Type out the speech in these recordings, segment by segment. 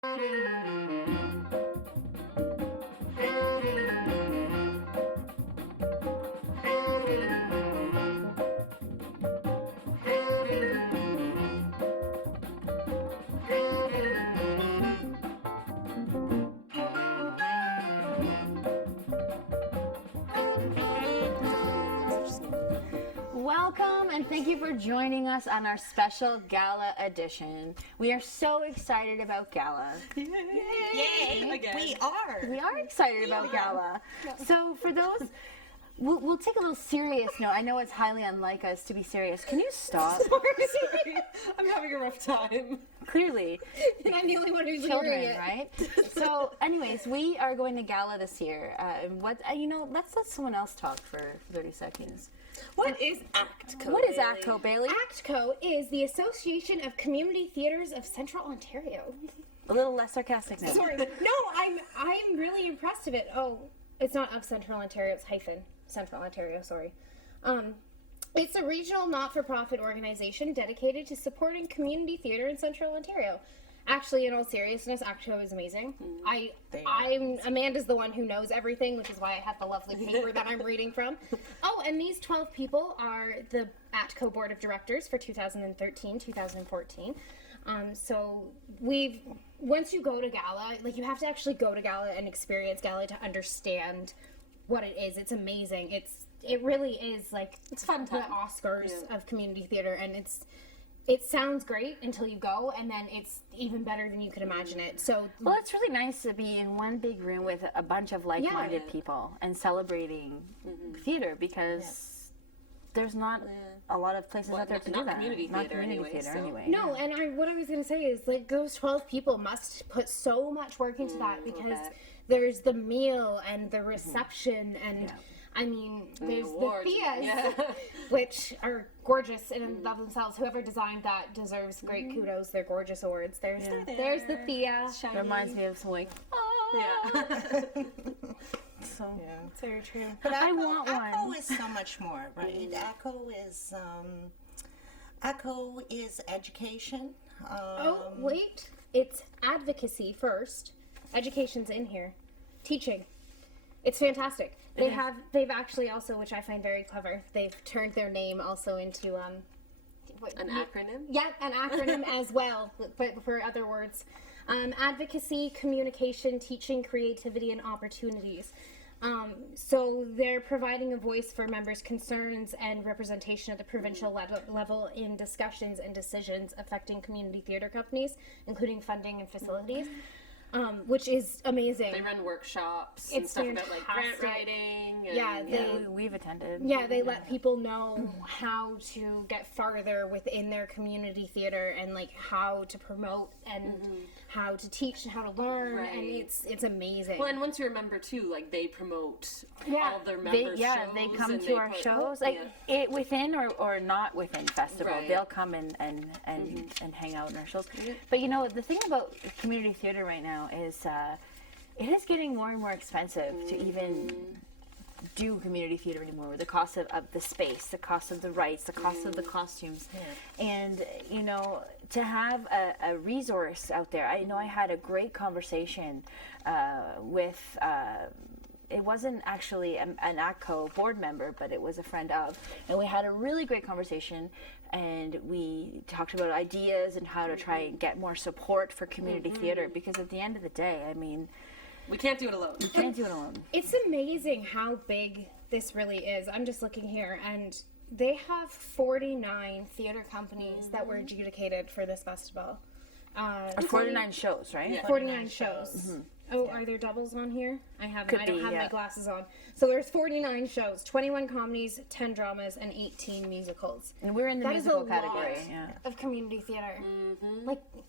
Welcome and thank you for joining us on our special Gala edition. We are so excited about Gala. Yay! Again. We are excited about Gala. So for those, we'll take a little serious note. I know it's highly unlike us to be serious. Can you stop? Sorry. I'm having a rough time. Clearly. And I'm the only one who's Children, hearing it. Right? So anyways, we are going to Gala this year. Let's let someone else talk for 30 seconds. What is ACTCO? What is ACTCO, Bailey? ACTCO is the Association of Community Theatres of Central Ontario. A little less sarcastic now. Sorry. No, I'm really impressed of it. Oh, it's not of Central Ontario, it's hyphen Central Ontario, sorry. It's a regional not-for-profit organization dedicated to supporting community theatre in Central Ontario. Actually, in all seriousness, ACTCO is amazing. Amanda's the one who knows everything, which is why I have the lovely paper that I'm reading from. Oh, and these 12 people are the ACTCO Board of Directors for 2013-2014. So once you go to Gala, you have to actually go to Gala and experience Gala to understand what it is. It's amazing. It really is it's fun time. The Oscars of community theater, and it sounds great until you go, and then it's even better than you could imagine it. So, well, it's really nice to be in one big room with a bunch of like-minded people and celebrating theater, because there's not a lot of places out there to do that. Not community theater anyway. No, and what I was going to say is, those 12 people must put so much work into that, because there's the meal and the reception and... I mean, there's the Theas, which are gorgeous in and of themselves. Whoever designed that deserves great kudos. They're gorgeous awards. There's the Thea. Reminds me of something. So it's very true. But I want one. ACTCO is so much more, right? ACTCO is education. Oh, wait. It's advocacy first. Education's in here. Teaching. It's fantastic. They've actually also, which I find very clever, they've turned their name also into an acronym? Yeah, an acronym as well, but for other words. Advocacy, communication, teaching, creativity, and opportunities. So they're providing a voice for members' concerns and representation at the provincial level in discussions and decisions affecting community theatre companies, including funding and facilities. Which is amazing. They run workshops and stuff about grant writing. And we've attended. Yeah, they let people know how to get farther within their community theater and how to promote and how to teach and how to learn, and it's amazing. Well, and once you're a member too, they promote all their members' shows. They come to our shows, within or not within festival. Right. They'll come and hang out in our shows. But the thing about community theater right now is it is getting more and more expensive to even do community theater anymore, with the cost of the space, the cost of the rights, the cost of the costumes. And to have a resource out there. I know I had a great conversation with it wasn't actually an ACTCO board member, but it was a friend of, and we had a really great conversation, and we talked about ideas and how to try and get more support for community theater, because at the end of the day, I mean, we can't do it alone. We can't do it alone. It's amazing how big this really is. I'm just looking here, and they have 49 theater companies that were adjudicated for this festival. 49 shows, right? Yeah. 49 shows. Oh, are there doubles on here? I don't have my glasses on. So there's 49 shows, 21 comedies, 10 dramas, and 18 musicals. And we're in the musical category. That is a lot of community theater.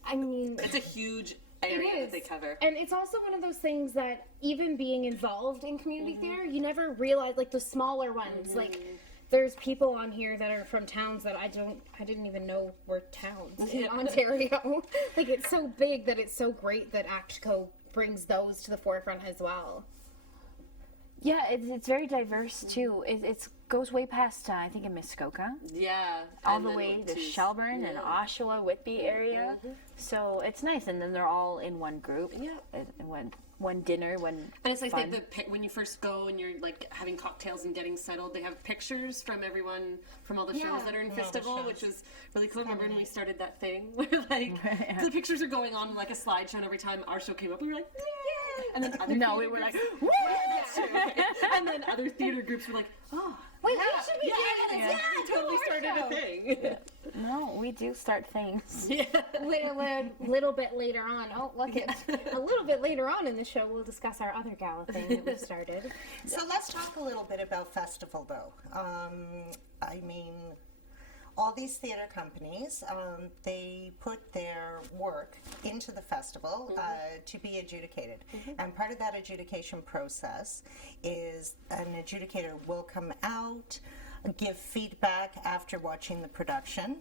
It's a huge area that they cover. And it's also one of those things that, even being involved in community theater, you never realize, the smaller ones, there's people on here that are from towns that I didn't even know were towns in Ontario. It's so big that it's so great that ACTCO brings those to the forefront as well. Yeah, it's very diverse too. It goes way past I think in Muskoka, Yeah. all and the then way to to- Shelburne and Oshawa, Whitby area. So it's nice, and then they're all in one group. Yeah. One dinner, one. And it's like fun. when you first go and you're like having cocktails and getting settled, they have pictures from everyone from all the shows that are in festival, which is really cool. Remember when we started that thing where like the pictures are going on like a slideshow, and every time our show came up, we were like, yay! And then other No, theater we were groups- like, woo! and then other theater groups were like, oh, Wait, we should be doing this. we totally started a thing. No, we do start things. Yeah. Little bit later on. Oh, look at a little bit later on in the show, we'll discuss our other gala thing that we started. So let's talk a little bit about festival, though. I mean, all these theater companies, they put their work into the festival to be adjudicated. And part of that adjudication process is an adjudicator will come out, give feedback after watching the production,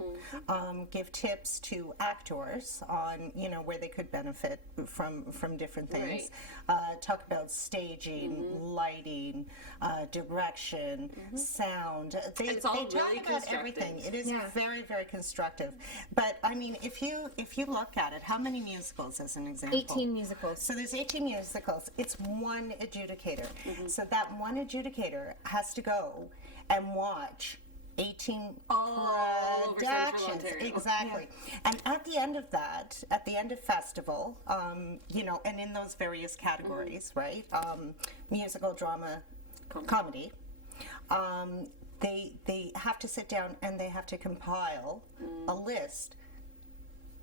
give tips to actors on, you know, where they could benefit from different things, talk about staging, lighting, direction, sound. They It's all talk really about everything. It is very, very constructive. But I mean, if you look at it, how many musicals as an example? 18 musicals. So there's 18 musicals. It's one adjudicator. So that one adjudicator has to go and watch 18 All over Central productions. Ontario. Exactly. And at the end of that, at the end of festival, you know, and in those various categories, right? Musical, drama, comedy. They have to sit down and they have to compile a list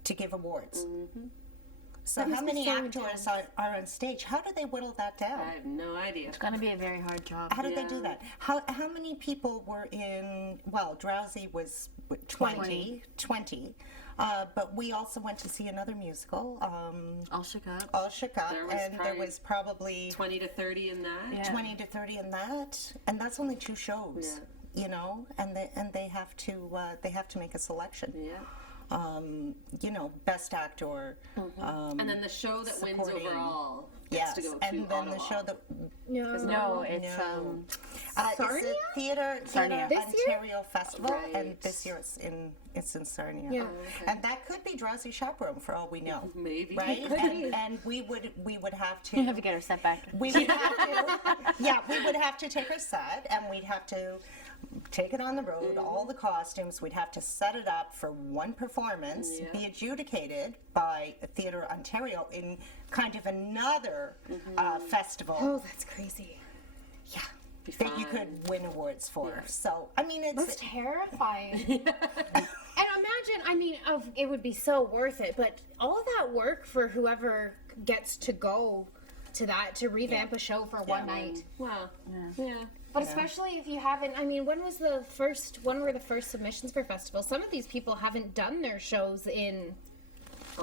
to give awards. So how many actors are on stage? How do they whittle that down? I have no idea. It's gonna be a very hard job. How did they do that? How many people were in, well, Drowsy was 20. But we also went to see another musical, All shook up. All Shook Up, There was and there probably was probably 20 to 30 in that. Yeah. 20 to 30 in that, and that's only 2 shows, you know, and they have to make a selection. Yeah. You know, best actor. And then the show that wins supporting- overall gets Yes, to go to and then the Ottawa. show that No, it's No. Sarnia? It's a theater Sarnia. This year? Ontario Festival, and Right. this year it's in Sarnia. Yeah. And that could be Drowsy Chaperone for all we know. Maybe. Right? Could be. And we would have to You have to get her set back. we would have to we would have to take our set and we'd have to take it on the road, all the costumes, we'd have to set it up for one performance, be adjudicated by Theatre Ontario in kind of another festival. Oh, that's crazy. Yeah. That you could win awards for. So, I mean, That's it's terrifying. And imagine, I mean, it would be so worth it, but all of that work for whoever gets to go to that, to revamp a show for one night. Wow. Yeah. But especially if you haven't, I mean, when were the first submissions for festivals? Some of these people haven't done their shows in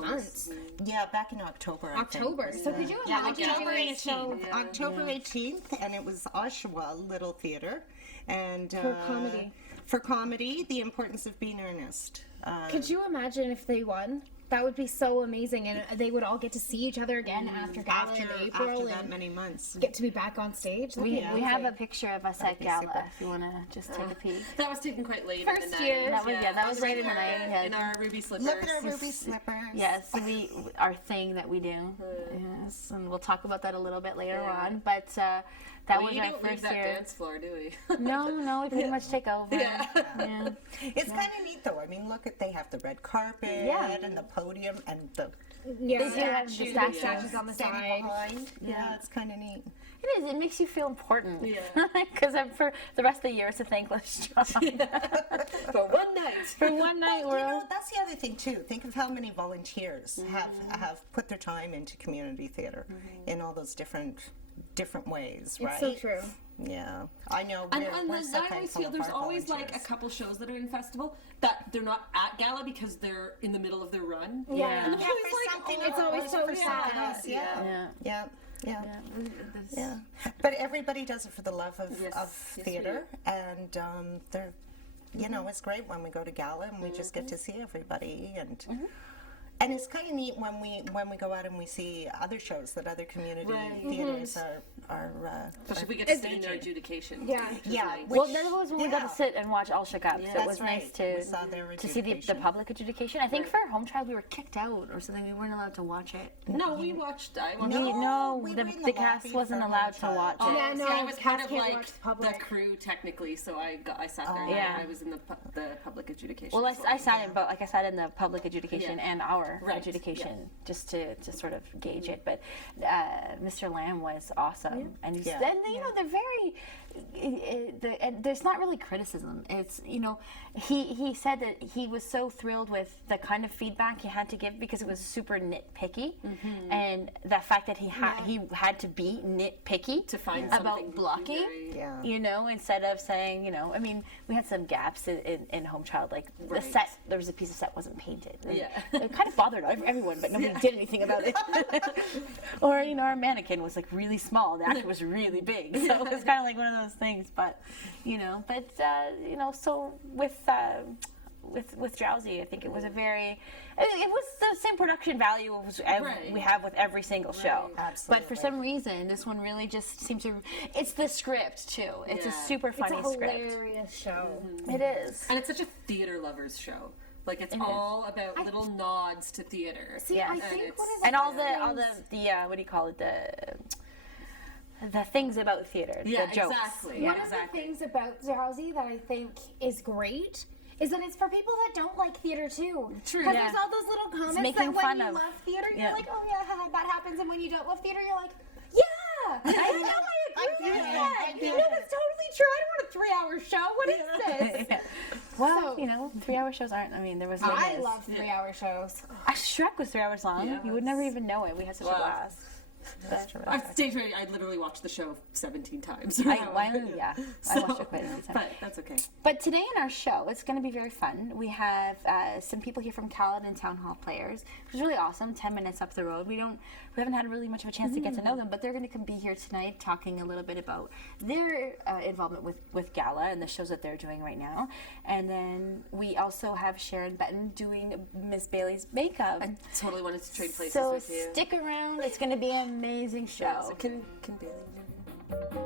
months. yeah, back in October. I think. October. So could you Yeah, imagine October doing a show 18th. October 18th, and it was Oshawa Little Theatre, and for comedy? For comedy, the importance of being earnest. Could you imagine if they won? That would be so amazing, and they would all get to see each other again after Gala in April after that and many months. get to be back on stage. That'd We be have a amazing. picture of us at be Gala super. if you want to just take a peek. That was taken quite late in First the night. year. That was late in the night. Yeah. In our ruby slippers. Look at our ruby slippers. Yes, our thing that we do. Yes, and we'll talk about that a little bit later on. But that was We our don't leave first that year. dance floor, do we? No, we pretty much take over. Yeah. Yeah. It's kind of neat, though. I mean, look at they have the red carpet and the podium and the Yeah, They do have the statues, statues on the standing side. behind. Yeah, it's kind of neat. It is. It makes you feel important. Yeah. Because for the rest of the year, it's a thankless job. For one night. For one night, You we're know, that's the other thing too. Think of how many volunteers have put their time into community theater in all those different ways, right? It's so true. Yeah, I know. And We're so I always thankful feel of there's our always like a volunteers. couple shows that are in festival that they're not at Gala because they're in the middle of their run. Yeah. And I'm Yeah, always for like, something oh, It's always so for something sad. else. Yeah, yeah. yeah. That's- Yeah, but everybody does it for the love of Yes, we theater, and they're, you know, it's great when we go to Gala and we just get to see everybody, And it's kind of neat when we go out and we see other shows that other community theaters are Especially if we get to sit in their adjudication. Yeah. Nice. Well, that was when we got to sit and watch All Shook Up. So it That's was nice right. We to saw their see the adjudication. public adjudication. I think for Home Child we were kicked out or something. We weren't allowed to watch it. No, I watched No, we the, were in the the cast lobby wasn't for allowed to Home watch Child. it. Yeah, no, See, I was part cast of can't like watch the public. the crew technically, so I sat there. Yeah. I was in the public adjudication. Well, as I sat in both. Like I sat in the public adjudication Yeah. and our Right, adjudication just to sort of gauge it. But Mr. Lamb was awesome, and he's, Yeah. and you know they're very. And there's not really criticism. It's he said that he was so thrilled with the kind of feedback he had to give because it was super nitpicky, and the fact that he had to be nitpicky to find about something blocking. very- Instead of saying, I mean, we had some gaps in Home Child, like the Right. set, there was a piece of set wasn't painted. And Yeah. It kind of bothered everyone, but nobody did anything about it. Or, our mannequin was like really small, the actor was really big. So it was kind of like one of those things, but, so with Drowsy, I think it was it was the same production value we have with every single show. Absolutely. But for some reason, this one really just seems to, it's the script too. It's a Yeah. super It's funny a script. hilarious show. It is. And it's such a theater lovers show. Like it's all about little nods to theater. See, Yeah. I And think it's- what is And all the things- what do you call it, the things about theater, Yeah, the jokes. exactly. One Exactly. of the things about Drowsy that I think is great is that it's for people that don't like theater too. True. Because Yeah. there's all those little comments making that when fun you of- love theater, yeah. you're like, oh yeah, haha, that happens, and when you don't love theater, you're like, yeah, I know, I agree with that. get That's totally true. I don't want a 3-hour show. What is this? Well, So- 3-hour shows aren't. I mean, there was. I limits. love 3-hour shows. Shrek was 3 hours long. Yeah, You would never even know it. We had such a Wow. blast. That's true. I've stayed ready. I literally watched the show 17 times. I watched it quite a few times. But that's okay. But today in our show, it's going to be very fun. We have some people here from Caledon Town Hall Players, which is really awesome. 10 minutes up the road. We haven't had really much of a chance to get to know them, but they're going to be here tonight talking a little bit about their involvement with GALA and the shows that they're doing right now. And then we also have Sharon Benton doing Miss Bailey's makeup. I totally wanted to trade places So with you. stick around. It's going to be an amazing show. So can Bailey hear you?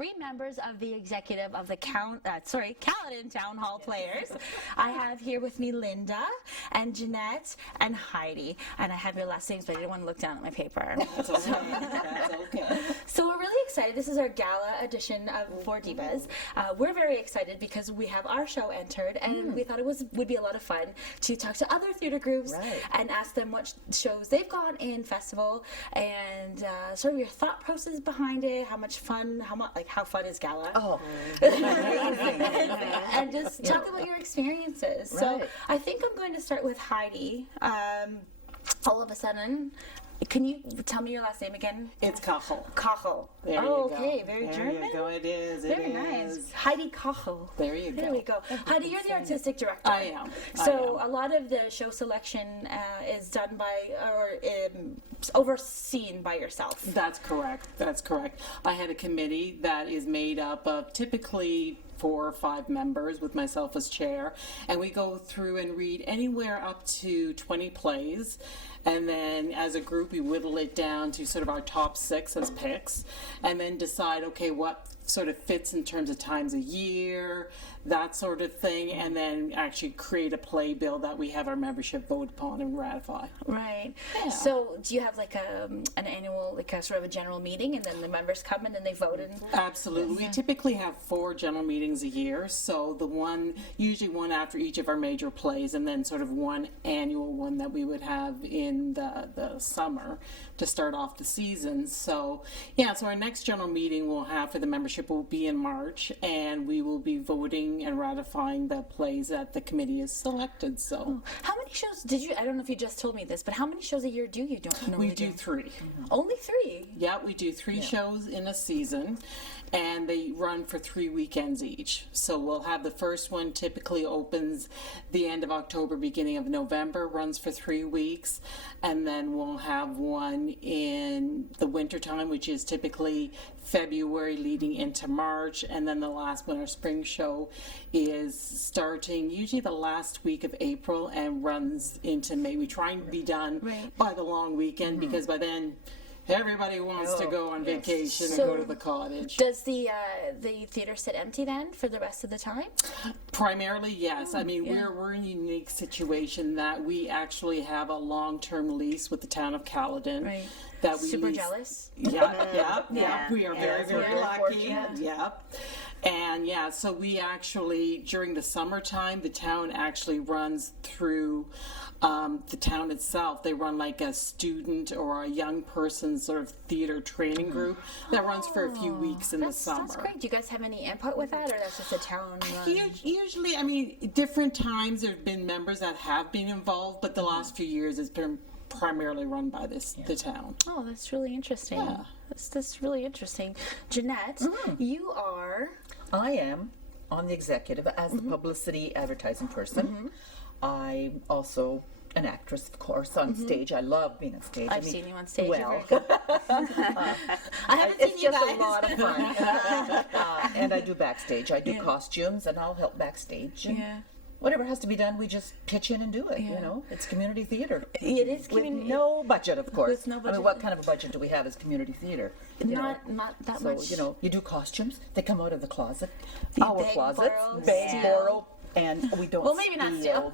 3 members of the executive of the Caledon Town Hall Players. I have here with me Linda and Jeanette and Heidi. And I have your last names, but I didn't want to look down at my paper. That's okay. That's okay. So we're really excited. This is our gala edition of For Divas. We're very excited because we have our show entered, and we thought it would be a lot of fun to talk to other theater groups and ask them what shows they've gone in festival and sort of your thought process behind it. How fun is gala? Oh, and just talk about your experiences. So I think I'm going to start with Heidi. All of a sudden, can you tell me your last name again? it's Kachel. Kachel. There you Oh, go. okay, very there German. There you go. It is. Very nice. Heidi Kachel. There you go. There we go. Heidi, you're the artistic director. I am. So a lot of the show selection is done by or overseen by yourself. That's correct. That's correct. I had a committee that is made up of typically 4 or 5 members with myself as chair, and we go through and read anywhere up to 20 plays, and then as a group we whittle it down to sort of our top 6 as picks, and then decide, okay, what sort of fits in terms of times a year, that sort of thing, and then actually create a play bill that we have our membership vote upon and ratify. Right. Yeah. So do you have like an annual, like a sort of a general meeting, and then the members come in and they vote? And Absolutely. We typically have 4 general meetings a year, so usually one after each of our major plays, and then sort of one annual one that we would have in the summer to start off the season. So yeah, so our next general meeting we'll have for the membership will be in March, and we will be voting and ratifying the plays that the committee has selected. So how many shows I don't know if you just told me this, but how many shows a year do you normally we do 3. Only 3? Yeah, we do 3 shows in a season, and they run for 3 weekends each. So we'll have the first one typically opens the end of October, beginning of November, runs for 3 weeks, and then we'll have one in the wintertime, which is typically February leading into March, and then the last one, our spring show, is starting usually the last week of April and runs into May. We try and be done by the long weekend because by then everybody wants to go on vacation and go to the cottage. Does the theater sit empty then for the rest of the time? Primarily, yes. I mean, we're in a unique situation that we actually have a long-term lease with the town of Caledon. Right. That we Super lease. jealous. Yeah. We are very, very we're lucky. fortunate. Yep. And yeah, so we actually, during the summertime, the town actually runs through the town itself. They run like a student or a young person sort of theater training group that runs for a few weeks in the summer. That's great. Do you guys have any input with that, or that's just a town run? Usually, I mean, different times there have been members that have been involved, but the last few years it's been primarily run by the town. Oh, that's really interesting. Yeah. That's really interesting. Jeanette, you are... I am on the executive as the publicity advertising person. I'm also an actress, of course, on stage. I love being on stage. I've seen you on stage. Well, You're very good. I haven't seen it's you just guys. a lot of fun. And I do backstage. I do costumes, and I'll help backstage. And whatever has to be done, we just pitch in and do it. You know, it's community theater. It is With community. no budget, of course. With no I mean, budget. what kind of a budget do we have as community theater? You know? Not that So, much. you know, you do costumes. They come out of the closet. You Our beg, closets. borrow, Beg, steal. borrow, and we don't Well, maybe not steal.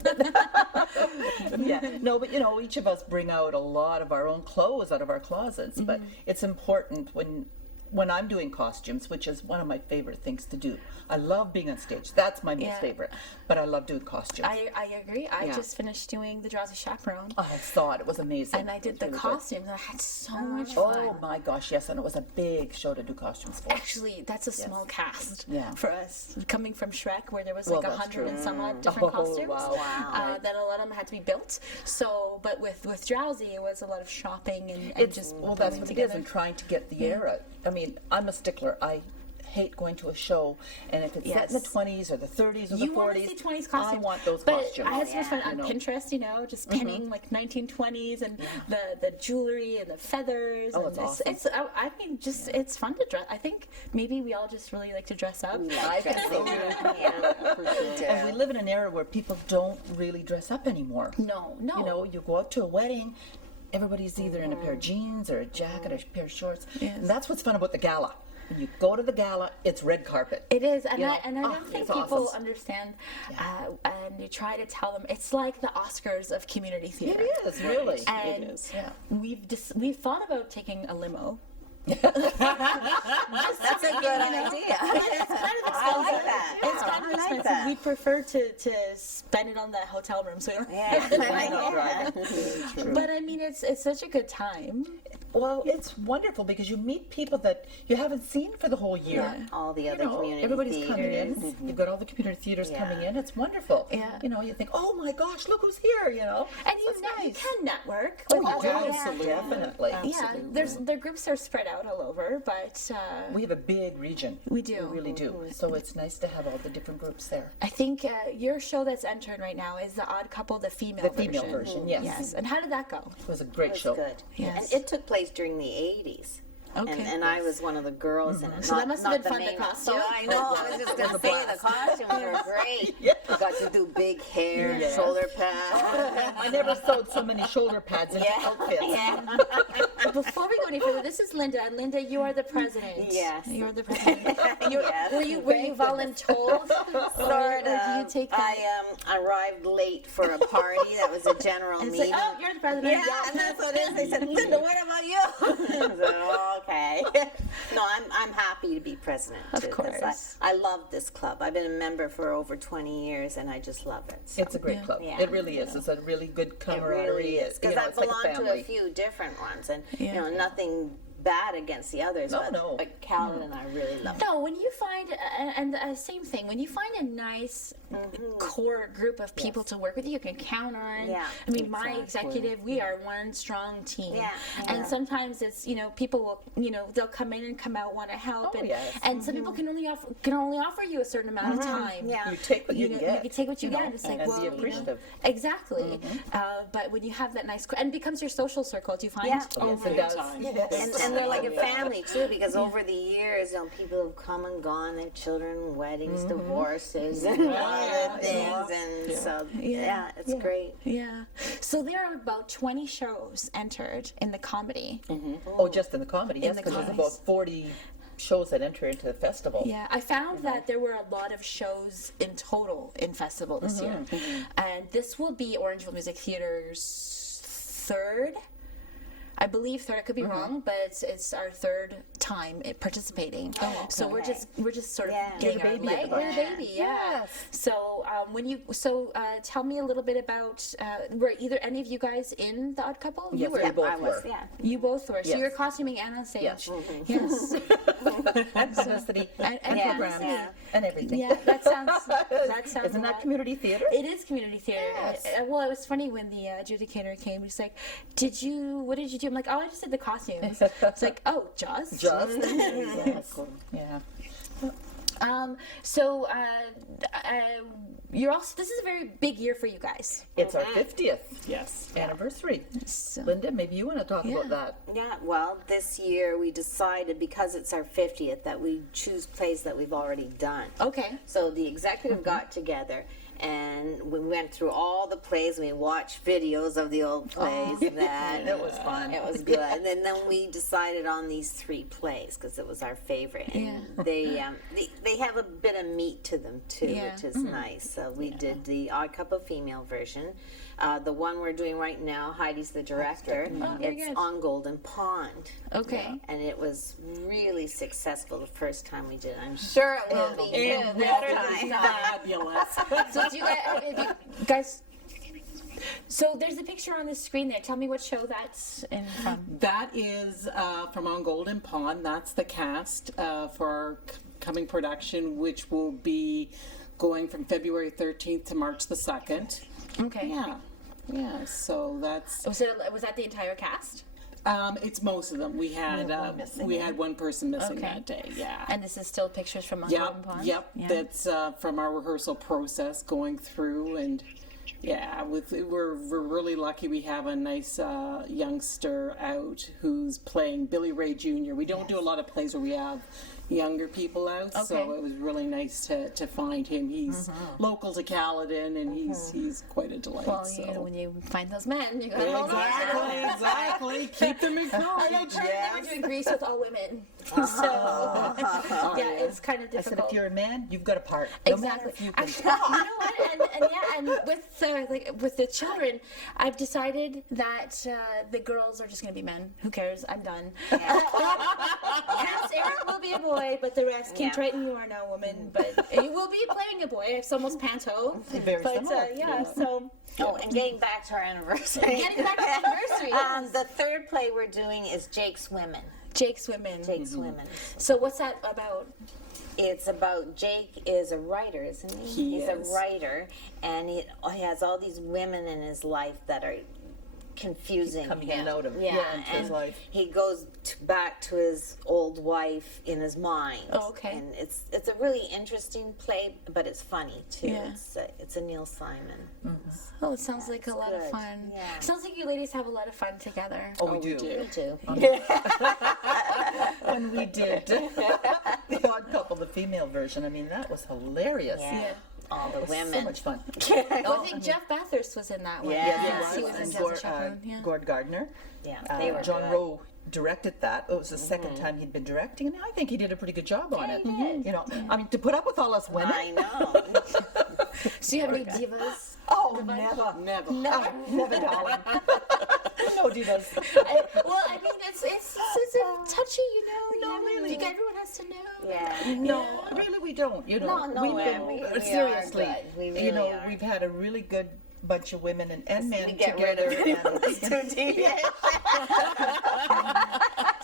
Yeah, no, but you know, each of us bring out a lot of our own clothes out of our closets. But it's important when I'm doing costumes, which is one of my favorite things to do. I love being on stage. That's my most favorite. But I love doing costumes. I agree. I Yeah. just finished doing The Drowsy Chaperone. I saw it. It was amazing. And I did It the was really good. costumes, and I had so much fun. Oh my gosh, yes, and it was a big show to do costumes for. Actually, that's a small cast Yeah. for us. Coming from Shrek, where there was Well, like that's 100 and true. some odd different Oh, costumes, wow. that a lot of them had to be built. So, but with Drowsy, it was a lot of shopping and It's just well, that's putting what it is, together. and trying to get the era. I mean, I'm a stickler. I hate going to a show, and if it's set in the Yes. 20s or the 30s or the You want to 40s, see 20s costumes. I want those but costumes. I had so much fun on you know. Pinterest, you know, just pinning like 1920s and the jewelry and the feathers. Oh, and it's awesome. I mean, just it's fun to dress. I think maybe we all just really like to dress up. I think so. And we live in an era where people don't really dress up anymore. No. You know, you go out to a wedding, everybody's either in a pair of jeans or a jacket or a pair of shorts. Yes. And that's what's fun about the gala. when you go to the gala, it's red carpet. It is, and You I know, don't think it's people awesome. understand. And you try to tell them it's like the Oscars of community theater. It is, really. And It is. Yeah. we've thought about taking a limo. That's a good idea. It's kind of expensive. I like that. It's kind of I like expensive. that. We prefer to spend it on the hotel room, so we don't have to Yeah. drive. But I mean, it's such a good time. Well, it's wonderful because you meet people that you haven't seen for the whole year. All the other You know, community everybody's theaters. coming in. You've got all the community theaters Yeah. coming in. It's wonderful. Yeah. You know, you think, oh my gosh, look who's here. You know, And you That's you nice. can network. Oh, with you others. do, absolutely, definitely. Yeah, their groups are spread out all over, but We have a big region. we do. We really do. So it's nice to have all the different groups there. I think your show that's entered right now is The Odd Couple, the female The female version, yes. Yes. And how did that go? It was a great It's show. good. Yes. And it took place during the 80s. Okay. And I was one of the girls in it. So that must have not been fun, the main- costume. Oh, I know. I was just going to say the costumes were great. Yeah. Got to do big hair, Yeah. shoulder pads. I never sewed so many shoulder pads into outfits. Before we go any further, this is Linda, and Linda, you are the president. Yes. You are the president. Yes. Were you voluntold? Sort or did you of. take that? I arrived late for a party that was a general It's meeting. like, oh, you're the president. Yeah, and that's what it is. They said, Linda, what about you? I said, oh, okay. No, I'm happy to be president. Of too, 'cause course. I love this club. I've been a member for over 20 years, and I just love it. So. It's a great club. Yeah. It really is. It's a really good It camaraderie. really is. You Because know, I it's like belong a to family. a few different ones, and Yeah. nothing bad against the others. No, but, no. but Caledon, I really love. No, when you find, and same thing, when you find a nice core group of people to work with, you can count on. Yeah, I mean, my executive, we are one strong team. Yeah, And yeah. sometimes it's, people will, they'll come in and come out, want to help. Oh, and yes. and some people can only offer you a certain amount of time. Yeah. You take what you You get. can take what you know, get. It's like, and well, be appreciative. Exactly. But when you have that nice, and it becomes your social circle, do you find? Yeah. Yes, it does. And they're like a family too, because over the years, people have come and gone. Their children, weddings, divorces, and other things, and so yeah, it's great. Yeah. So there are about 20 shows entered in the comedy. Oh, just in the comedy, yes, the because there's comedies. about 40 shows that enter into the festival. Yeah, I found that there were a lot of shows in total in festival this year, and this will be Orangeville Music Theater's third. I believe third. I could be wrong, but it's our third time participating. So we're just sort of Yeah. getting You're our the baby at leg. the We're the baby, yeah. Yes. So tell me a little bit about were either any of you guys in the Odd Couple? Yes, You were. we both I was, were. yeah. You both were. So Yes. you were costuming and on stage. Yes. Yes. And publicity, And and Yeah, programming, yeah. and everything. Yeah, that sounds. Isn't a that lot. community theater? It is community theater. Yes. Well, it was funny when the adjudicator came. He's like, what did you do? I'm like, oh, I just did the costumes. It's like, oh, just? Just. Yes. Yeah. So, you're also, this is a very big year for you guys. It's our 50th Yes. anniversary. So, Linda, maybe you want to talk about that. Yeah, well, this year we decided, because it's our 50th, that we choose plays that we've already done. okay. So the executive got together, and we went through all the plays. We watched videos of the old plays. That It was fun. It was good. And then we decided on these 3 plays because it was our favorite. And they have a bit of meat to them too, Yeah. which is nice. So we did the Odd Couple female version. The one we're doing right now, Heidi's the director. very It's good. on Golden Pond. Okay. And it was really successful the first time we did it. I'm sure it will be It good will this be time. fabulous. So, do you guys, so there's a picture on the screen there. Tell me what show that's in from. That is from On Golden Pond. That's the cast for our coming production, which will be going from February 13th to March the 2nd. Okay. Yeah. So that's Was that the entire cast? it's most of them. We had one person missing Okay. that day. Yeah. And this is still pictures from On Yep. Golden Pond? Yep. Yeah. That's from our rehearsal process going through, and yeah, we're really lucky. We have a nice youngster out who's playing Billy Ray Jr. We don't do a lot of plays where we have younger people out. So Okay. it was really nice to find him. He's local to Caledon, and he's quite a delight. Well, so. you know, when you find those men, you gotta hold on. Exactly. Keep them in And I college. tried never to agree with all women. So, yeah, it's kind of I said, difficult. if you're a man, you've got a part. No matter Exactly. if you can. Actually, you know what? And with the children, I've decided that the girls are just going to be men. Who cares? I'm done. Yes, Eric will be a boy, but the rest, Kim Yeah. Triton, you are now a woman. But you will be playing a boy. It's almost panto. Very But similar. yeah, so Oh, and getting back to our anniversary. getting back to the anniversary. The third play we're doing is Jake's Women. Jake's Women. Jake's Women. So what's that about? It's about Jake is a writer, isn't he? He's is. a writer, and he has all these women in his life that are confusing Coming him. in and out of yeah, into his and life. he goes back to his old wife in his mind. Oh, okay. And it's a really interesting play, but it's funny too. Yeah. It's a Neil Simon. Oh, it sounds like a lot of good. fun. Yeah. Sounds like you ladies have a lot of fun together. Oh, we do. Me too. When we did the Odd Couple, the female version, I mean, that was hilarious. Yeah. All the women. So much fun. I think Jeff Bathurst was in that one. Yeah. Yes, he he was in and Jazz Chaplain. Yeah. Gord Gardner. Yeah, they were John good. Rowe directed that. It was the second time he'd been directing, and I think he did a pretty good job on it. You know, I mean, to put up with all us women. I know. So you have any divas? Oh, never. Never. Never, darling. No divas. Well, I mean, it's a touchy, you know. No, really. Everyone has to know. Yeah. No, really, we don't. You know, No, we've we are seriously. good. We you really know, are. we've had a really good bunch of women and men We get rid of together. it. It's too devious.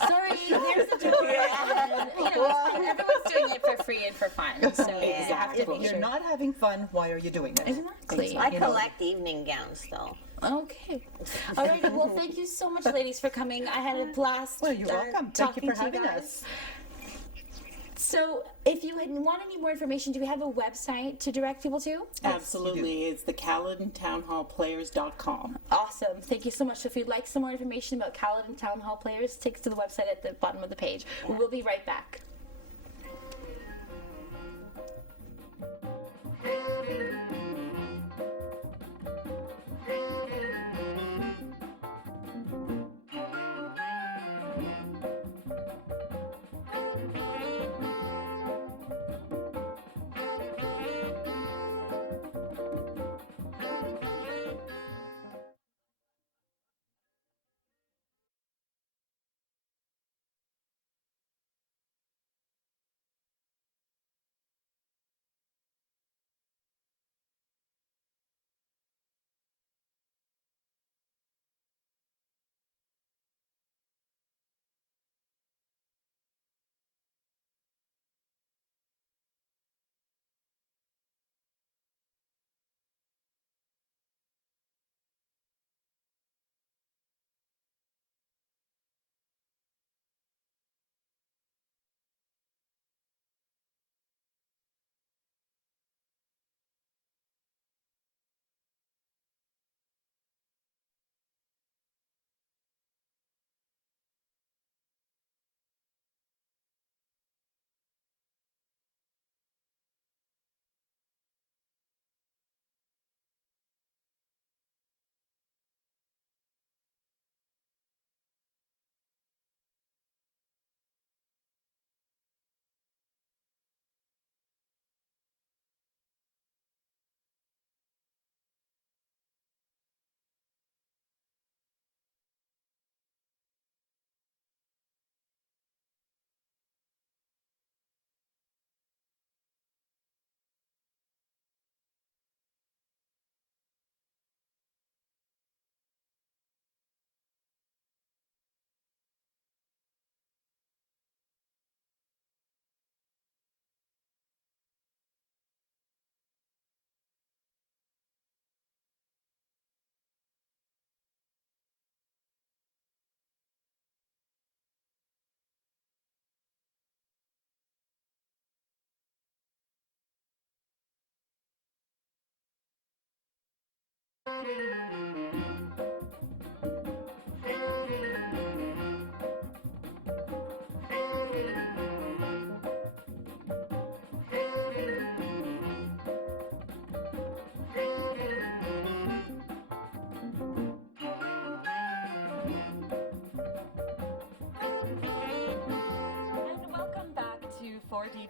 Sorry, there's the door. And, you know, everyone's doing it for free and for fun. So you have to If make you're sure. not having fun, why are you doing it? Exactly. I collect evening gowns though. Okay. All right. Well, thank you so much, ladies, for coming. I had a blast. Well, you're welcome. Thank you talking for to having guys. us. So, if you want any more information, do we have a website to direct people to? Absolutely. It's the CaledonTownHallPlayers.com. Awesome. Thank you so much. So if you'd like some more information about Caledon Town Hall Players, take us to the website at the bottom of the page. We will be right back.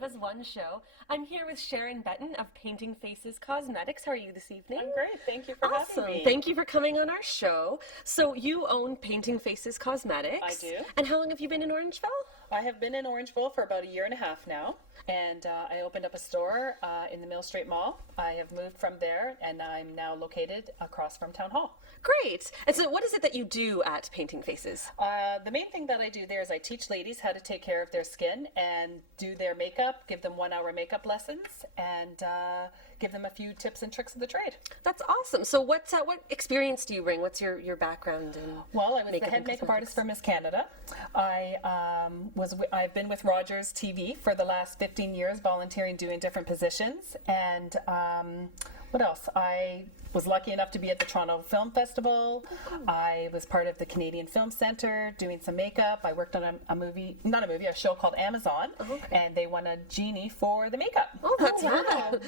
Divas One show. I'm here with Sharon Benton of Painting Faces Cosmetics. How are you this evening? I'm great. Thank you for Awesome. having me. Thank you for coming on our show. So you own Painting Faces Cosmetics. I do. And how long have you been in Orangeville? I have been in Orangeville for about 1.5 years now, and I opened up a store in the Mill Street Mall. I have moved from there, and I'm now located across from Town Hall. Great. And so what is it that you do at Painting Faces? The main thing that I do there is I teach ladies how to take care of their skin and do their makeup, give them 1-hour makeup lessons, and give them a few tips and tricks of the trade. That's awesome. So what experience do you bring? What's your background in Well, I was makeup the head and makeup artist cosmetics? for Miss Canada. I've been with Rogers TV for the last 15 years, volunteering, doing different positions. And what else? I was lucky enough to be at the Toronto Film Festival. I was part of the Canadian Film Centre doing some makeup. I worked on a show called Amazon, and they won a Genie for the makeup. Oh, that's awesome.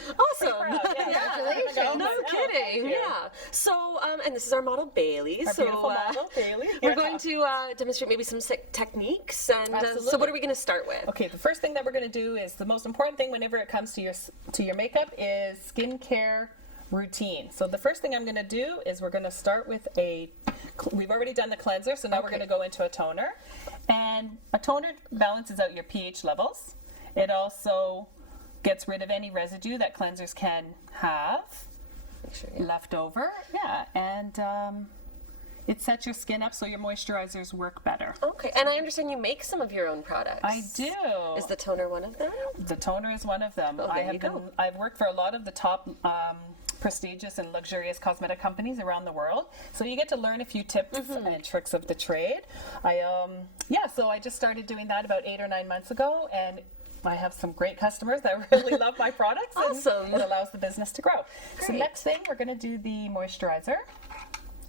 Congratulations. No kidding. Yeah. So, and this is our model Bailey. Our beautiful model, Bailey. We're going to demonstrate maybe some techniques. And so, Absolutely. what are we going to start with? Okay, the first thing that we're going to do is the most important thing whenever it comes to your makeup is skincare routine. So the first thing I'm going to do is we're going to start with we've already done the cleanser, so now we're going to go into a toner. And a toner balances out your pH levels. It also gets rid of any residue that cleansers can have left over. Yeah, and it sets your skin up so your moisturizers work better. Okay, and I understand you make some of your own products. I do. Is the toner one of them? The toner is one of them. Oh, there you go. I've worked for a lot of the top prestigious and luxurious cosmetic companies around the world. So you get to learn a few tips and tricks of the trade. So I just started doing that about 8 or 9 months ago, and I have some great customers that really love my products. Awesome. And it allows the business to grow. So Great. next thing, we're going to do the moisturizer.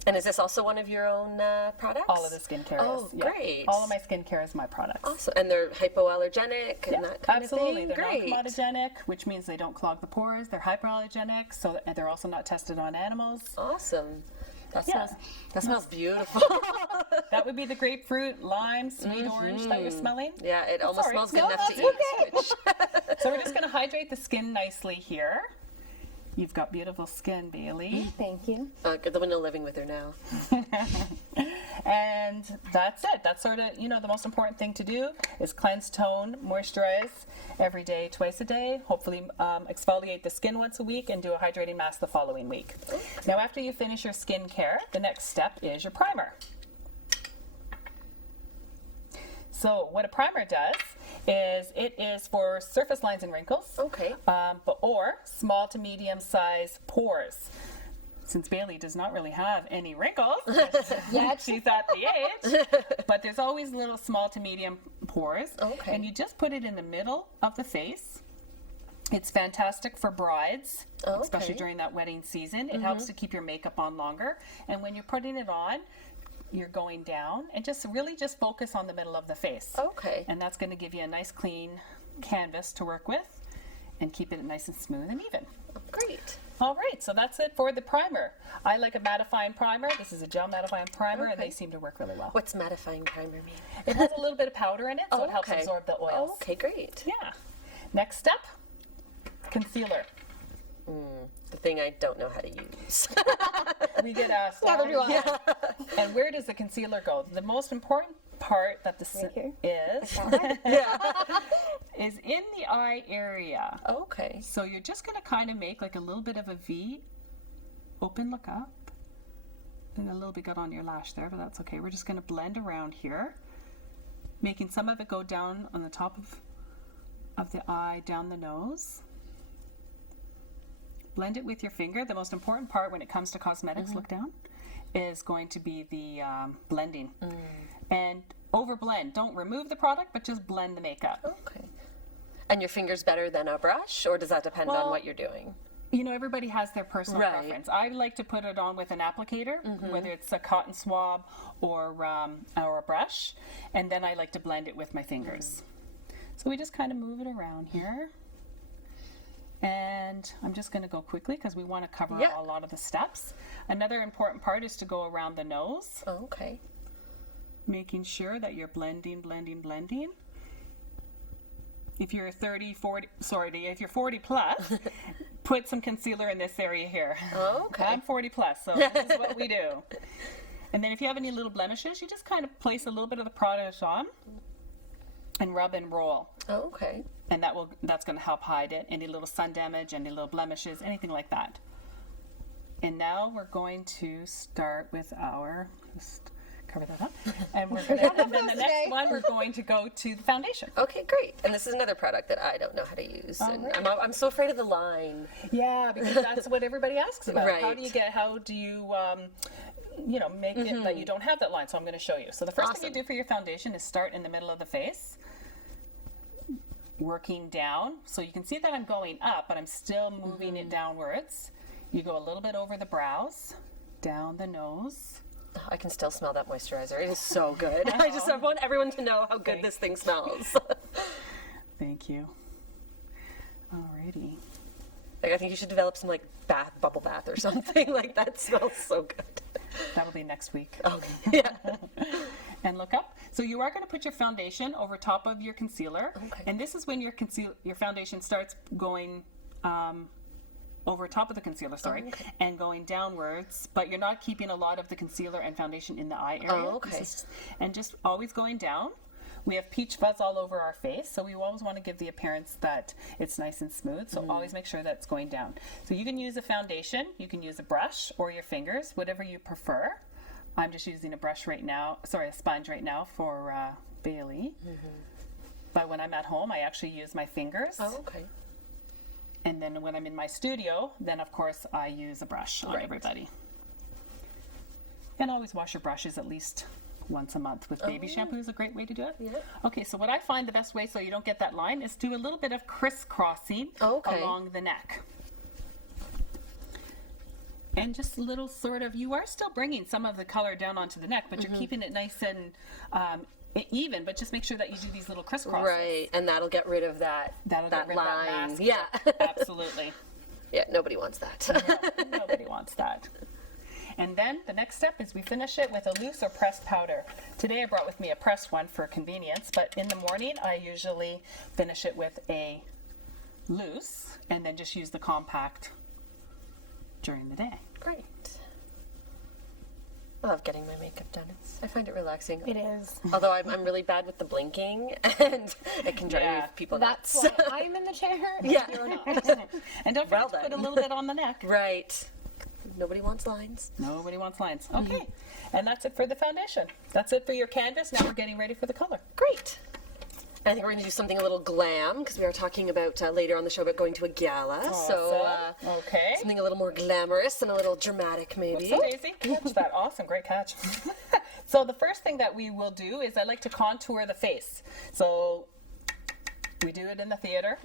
And is this also one of your own products? All of the skincare Oh, is. Yeah. great. All of my skincare is my products. Awesome. And they're hypoallergenic and that kind Absolutely. of thing? They're Great. non-comedogenic, which means they don't clog the pores. They're hyperallergenic, so and they're also not tested on animals. Awesome. That Yeah. smells beautiful. That would be the grapefruit, lime, sweet orange that you're smelling. Yeah, it almost Sorry. smells good No, enough to that's eat. So we're just going to hydrate the skin nicely here. You've got beautiful skin, Bailey. Thank you. Good, the window living with her now. And that's it. That's sort of, the most important thing to do is cleanse, tone, moisturize every day, twice a day. Hopefully exfoliate the skin once a week and do a hydrating mask the following week. Okay. Now, after you finish your skincare, the next step is your primer. So what a primer does is it is for surface lines and wrinkles. Okay. Or small to medium size pores. Since Bailey does not really have any wrinkles, yet she's at the age, but there's always little small to medium pores. Okay. And you just put it in the middle of the face. It's fantastic for brides, especially during that wedding season. It helps to keep your makeup on longer. And when you're putting it on, you're going down and just focus on the middle of the face. Okay. And that's going to give you a nice clean canvas to work with and keep it nice and smooth and even. Great. All right, so that's it for the primer. I like a mattifying primer. This is a gel mattifying primer, and they seem to work really well. What's mattifying primer mean? It has a little bit of powder in it, so it helps okay. absorb the oils. Okay, great. Yeah. Next step, concealer. The thing I don't know how to use. We get asked. Never do I. And where does the concealer go? The most important part that is is in the eye area. Okay. So you're just going to kind of make like a little bit of a V, open, look up, and a little bit got on your lash there, but that's okay. We're just going to blend around here, making some of it go down on the top of the eye, down the nose. Blend it with your finger. The most important part when it comes to cosmetics, look down, is going to be the blending. And over blend. Don't remove the product, but just blend the makeup. Okay. And your finger's better than a brush, or does that depend on what you're doing? Everybody has their personal preference. I like to put it on with an applicator, whether it's a cotton swab or a brush, and then I like to blend it with my fingers. So we just kind of move it around here. And I'm just going to go quickly because we want to cover a lot of the steps. Another important part is to go around the nose. Oh, okay. Making sure that you're blending. if you're if you're 40 plus, put some concealer in this area here. Oh, okay. I'm 40 plus, so this is what we do. And then if you have any little blemishes, you just kind of place a little bit of the product on and rub and roll. Oh, okay. And that's going to help hide it. Any little sun damage, any little blemishes, anything like that. And now we're going to start with our, just cover that up. And and then the next one, we're going to go to the foundation. Okay, great. And this is another product that I don't know how to use. And I'm so afraid of the line. Yeah, because that's what everybody asks about. Right. How do you make it that you don't have that line? So I'm going to show you. So the first thing you do for your foundation is start in the middle of the face, working down. So you can see that I'm going up, but I'm still moving it downwards. You go a little bit over the brows, down the nose. I can still smell that moisturizer. It is so good. I want everyone to know how good this thing smells. Thank you. Alrighty. Like, I think you should develop some bubble bath or something. Like, that smells so good. That'll be next week. Okay. Yeah. And look up. So you are going to put your foundation over top of your concealer. Okay. And this is when your foundation starts going over top of the concealer, and going downwards, but you're not keeping a lot of the concealer and foundation in the eye area. Oh, okay. And just always going down. We have peach fuzz all over our face, so we always want to give the appearance that it's nice and smooth, so always make sure that it's going down. So you can use a foundation, you can use a brush or your fingers, whatever you prefer. I'm just using a sponge right now for Bailey. But when I'm at home, I actually use my fingers. Oh, okay. And then when I'm in my studio, then of course I use a brush on everybody. And always wash your brushes at least once a month with baby shampoo is a great way to do it. Yeah. Okay, so what I find the best way so you don't get that line is do a little bit of crisscrossing along the neck. And just a little you are still bringing some of the color down onto the neck, but you're keeping it nice and even, but just make sure that you do these little crisscrosses. Right, and that'll get rid of that Get rid of that line. mask. Yeah. Absolutely. Yeah, nobody wants that. No, nobody wants that. And then the next step is we finish it with a loose or pressed powder. Today I brought with me a pressed one for convenience, but in the morning I usually finish it with a loose and then just use the compact during the day. Great. I love getting my makeup done. I find it relaxing. It is. Although I'm really bad with the blinking, and it can drive people nuts. That's why I'm in the chair. Yeah. You're not. And don't forget to put a little bit on the neck. Right. Nobody wants lines. Nobody wants lines. Okay. And that's it for the foundation. That's it for your canvas. Now we're getting ready for the color. Great. I think we're going to do something a little glam because we are talking about later on the show about going to a gala. Awesome. So okay. something a little more glamorous and a little dramatic, maybe. So Daisy, catch that. Awesome, great catch. So the first thing that we will do is I like to contour the face. So we do it in the theater.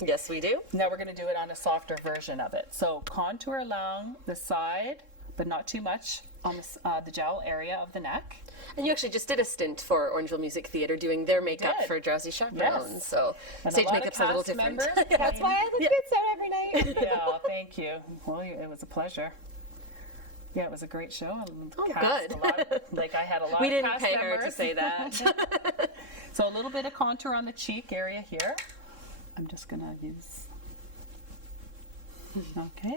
Yes, we do. Now we're going to do it on a softer version of it. So contour along the side, but not too much on the jowl area of the neck. And you actually just did a stint for Orangeville Music Theatre doing their makeup did. for Drowsy Chaperones. Yes. So And stage a lot makeup's of a little cast different. members That's why I look good so every night. Yeah, thank you. Well, it was a pleasure. Yeah, it was a great show. And Oh, cast good. A lot, I had a lot We of didn't cast pay her to members. say that. So a little bit of contour on the cheek area here. I'm just going to use... Okay.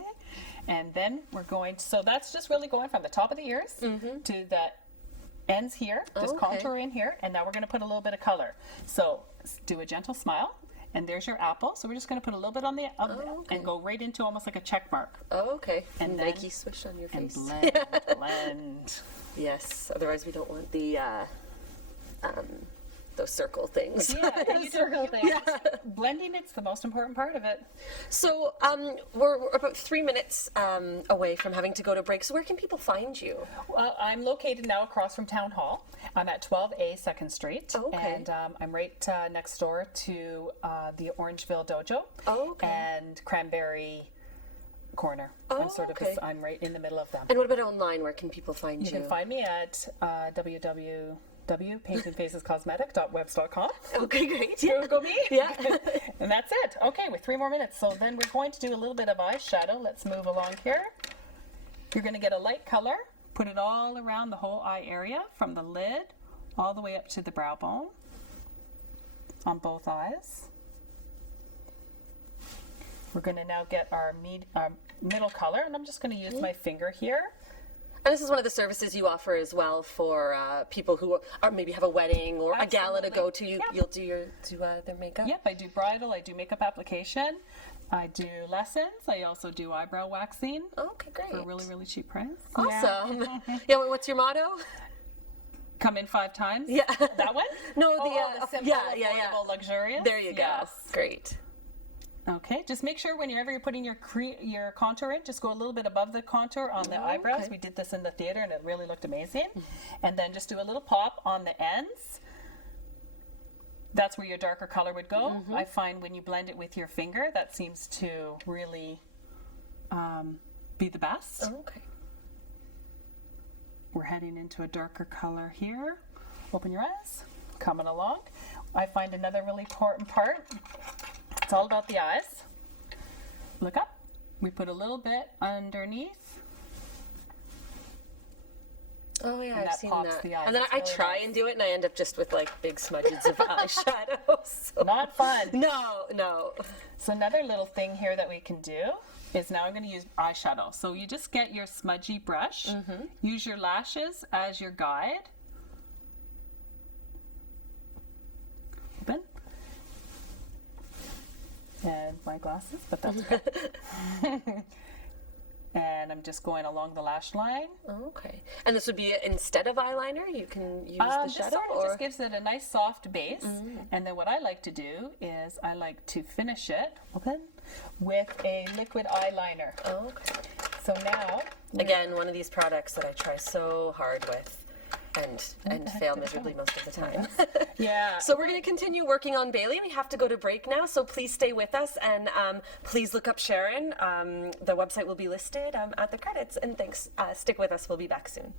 And then we're going... So that's just really going from the top of the ears to the ends here. Just Okay. contour in here. And now we're going to put a little bit of color. So do a gentle smile. And there's your apple. So we're just going to put a little bit on the okay. and go right into almost like a check mark. Oh, okay. And then- Nike swish on your And face. blend. Yes. Otherwise, we don't want the those circle things. Yeah, and you Circle thing. blending it's the most important part of it. So we're about 3 minutes away from having to go to break. So where can people find you? Well, I'm located now across from Town Hall. I'm at 12A 2nd Street. Oh, okay. And I'm right next door to the Orangeville Dojo. Oh, okay. And Cranberry Corner. Oh, I'm sort of okay. I'm right in the middle of them. And what about online? Where can people find you? You can find me at www.paintingfacescosmetic.webs.com. Okay, great. Google me. Yeah. And that's it. Okay, with 3 more minutes. So then we're going to do a little bit of eyeshadow. Let's move along here. You're going to get a light color, put it all around the whole eye area from the lid all the way up to the brow bone on both eyes. We're going to now get our middle color, and I'm just going to use my finger here. And this is one of the services you offer as well for people who are maybe have a wedding or a gala to go to. You'll do their makeup. Yep, I do bridal. I do makeup application. I do lessons. I also do eyebrow waxing. Okay, great. For a really, really cheap price. Awesome. Yeah. What's your motto? Come in 5 times. Yeah. That one? No, the simple, affordable, luxurious. There you Yes. go. Great. Okay, just make sure whenever you're putting your contour in, just go a little bit above the contour on the eyebrows. okay. We did this in the theater and it really looked amazing. And then just do a little pop on the ends. That's where your darker color would go. I find when you blend it with your finger, that seems to really be the best. Oh, okay. We're heading into a darker color here. Open your eyes. Coming along. I find another really important part. It's all about the eyes. Look up. We put a little bit underneath. Oh yeah, And I've that seen pops that. the eyes. And then It's I really try nice. and do it, and I end up just with like big smudges of eyeshadow. So. Not fun. No. So another little thing here that we can do is now I'm going to use eyeshadow. So you just get your smudgy brush, use your lashes as your guide. Open. And my glasses, but that's okay. And I'm just going along the lash line. Oh, okay. And this would be instead of eyeliner. You can use the This shadow, sort of or just gives it a nice soft base. And then what I like to do is I like to finish it with a liquid eyeliner. oh, okay. So now Again, one of these products that I try so hard with, and fail miserably most of the time. yeah. So we're going to continue working on Bailey. We have to go to break now, so please stay with us and please look up Sharon. The website will be listed at the credits. And thanks. Stick with us. We'll be back soon.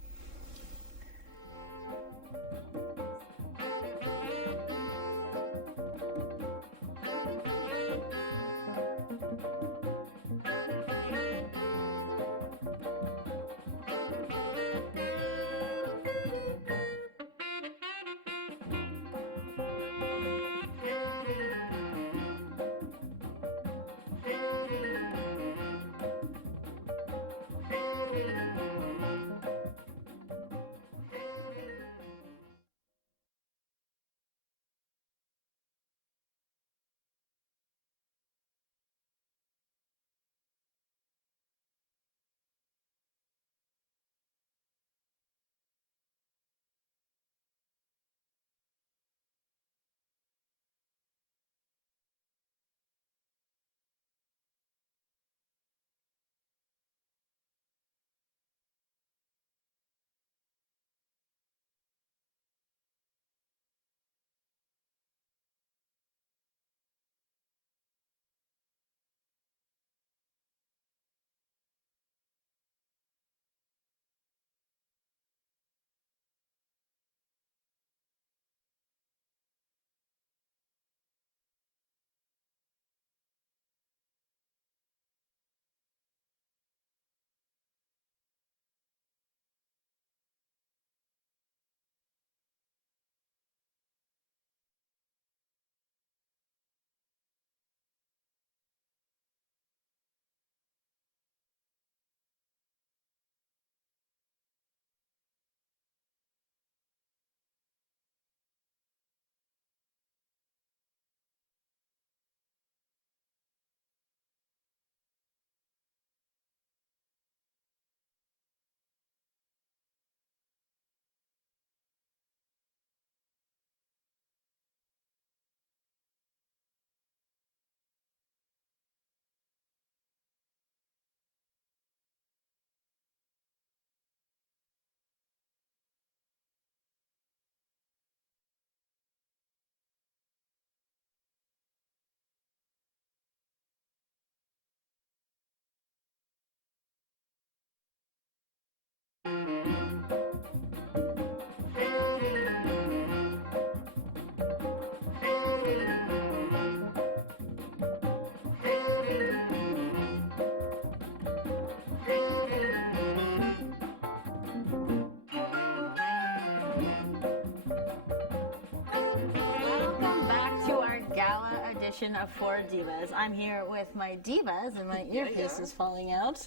edition of Four Divas. I'm here with my divas, and my earpiece is falling out.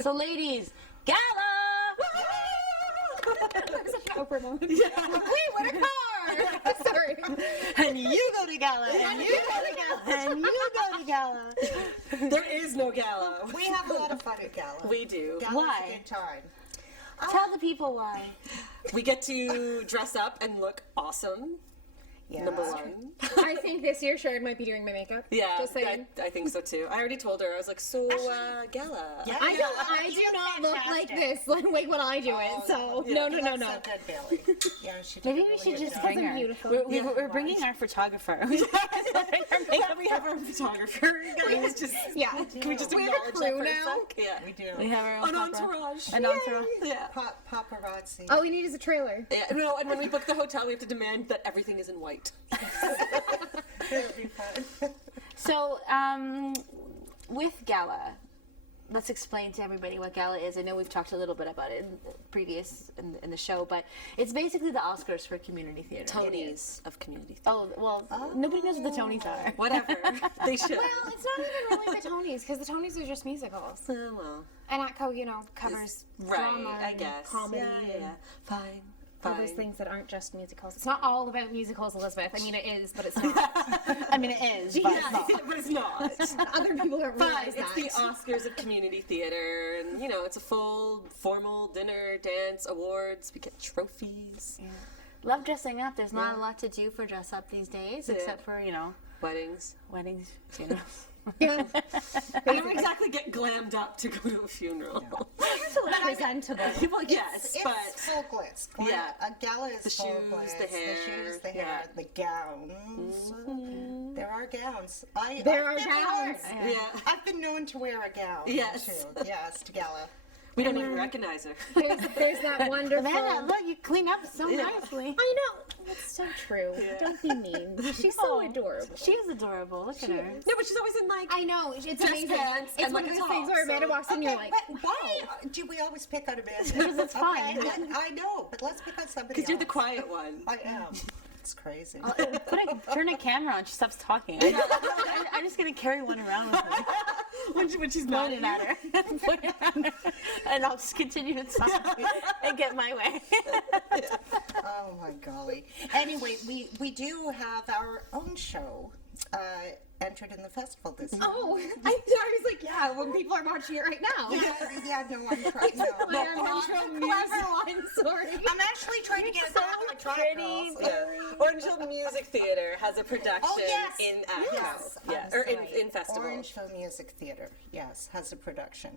So, ladies, GALA! Oprah moment. Wait, what a car! Sorry. And you go to GALA, and you go to GALA, and you go to GALA. There is no GALA. We have a lot of fun at Gala. We do. Gala's Why? a good time. Tell the people why. We get to dress up and look awesome. Yeah. Number one. I think this year Sharon might be doing my makeup. Yeah, Just saying. I think so too. I already told her. I was like, so GALA. Yeah, I you do look not look like fantastic. this, like when I do it. So no. You look so good, Bailey. Yeah, she did Maybe a we really should good just job. bring I'm her. beautiful. We're bringing our photographer. We have our photographer. Guys, just Yeah. can we just We have a acknowledge that crew for now. a sec? Yeah. We do. We have our own An papa- entourage. An entourage. Yeah. Paparazzi. All we need is a trailer. Yeah, no, and when we book the hotel, we have to demand that everything is in white. It'll be fun. So, with GALA, let's explain to everybody what GALA is. I know we've talked a little bit about it in the show, but it's basically the Oscars for community theater. Tonys of community theater. Oh, well, nobody knows what the Tonys are. Whatever. They should. Well, it's not even really the Tonys, because the Tonys are just musicals. Well, And ATCO, covers drama I and guess. comedy Yeah. and Fine. all those things that aren't just musicals. It's not all about musicals, Elizabeth. I mean, it is, but it's not. I mean, it is, but it's not. But it's not. Other people don't Fine. realize It's that. the Oscars of community theater, and it's a full formal dinner, dance, awards. We get trophies, Love dressing up. There's not a lot to do for dress up these days, except for, weddings. weddings, funerals. Yeah. I don't exactly get glammed up to go to a funeral. Presentable. Well, yes, It's but full glitz. Yeah. A gala is The full shoes, glitz. the hair, The shoes, the hair, yeah. the gowns. There are gowns. There I've are been gowns. wearing- yeah, I've been known to wear a gown. Yes. Too. Yes, to gala. we don't even recognize her. There's that wonderful. Amanda, look, you clean up so nicely. I know. That's so true. Don't be mean. She's so adorable. She is adorable. Look at her. No, but she's always in like I know. It's dress amazing. pants It's and one like of a those things top, where Amanda so- walks in and you're like, But why do we always pick on Amanda? Because it's fun. I know, but let's pick on somebody because you're the else. quiet one. I am. It's crazy. Turn a camera on. She stops talking. I'm just gonna carry one around with me, when she's mad point it at her, point it at her, and I'll just continue to talk and get my way. Oh my golly. Anyway, we do have our own show entered in the festival this year. oh. I was like, yeah, when people are watching it right now. Yeah, no, I'm trying. No, I am not clever one, sorry. I'm actually trying to get electronic girls. Orange Hill Music Theater has a production Oh, yes. in ACO. Yes. Yeah, or in festival. Orange Hill Music Theater, yes, has a production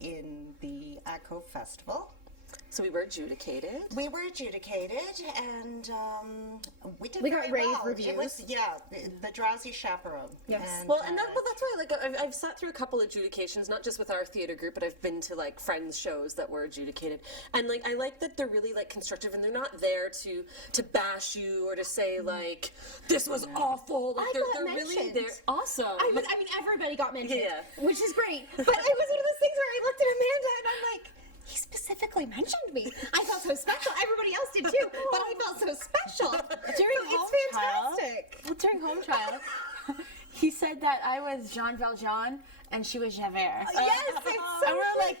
in the ACO Festival. So we were adjudicated. We were adjudicated, and we did We got very rave well. reviews. It was, the Drowsy Chaperone. Yes. That's why like I've sat through a couple adjudications, not just with our theater group, but I've been to like friends shows that were adjudicated, and like I like that they're really like constructive and they're not there to bash you or to say like this was awful. Like I they're got really mentioned. there. Awesome. I mean, everybody got mentioned, Yeah. which is great. But it was one of those things where I looked at Amanda and I'm like, he specifically mentioned me. I felt so special. Everybody else did too, but I felt so special. During home It's trial, fantastic. during home trial, he said that I was Jean Valjean and she was Javert. Yes, it's so And we're like,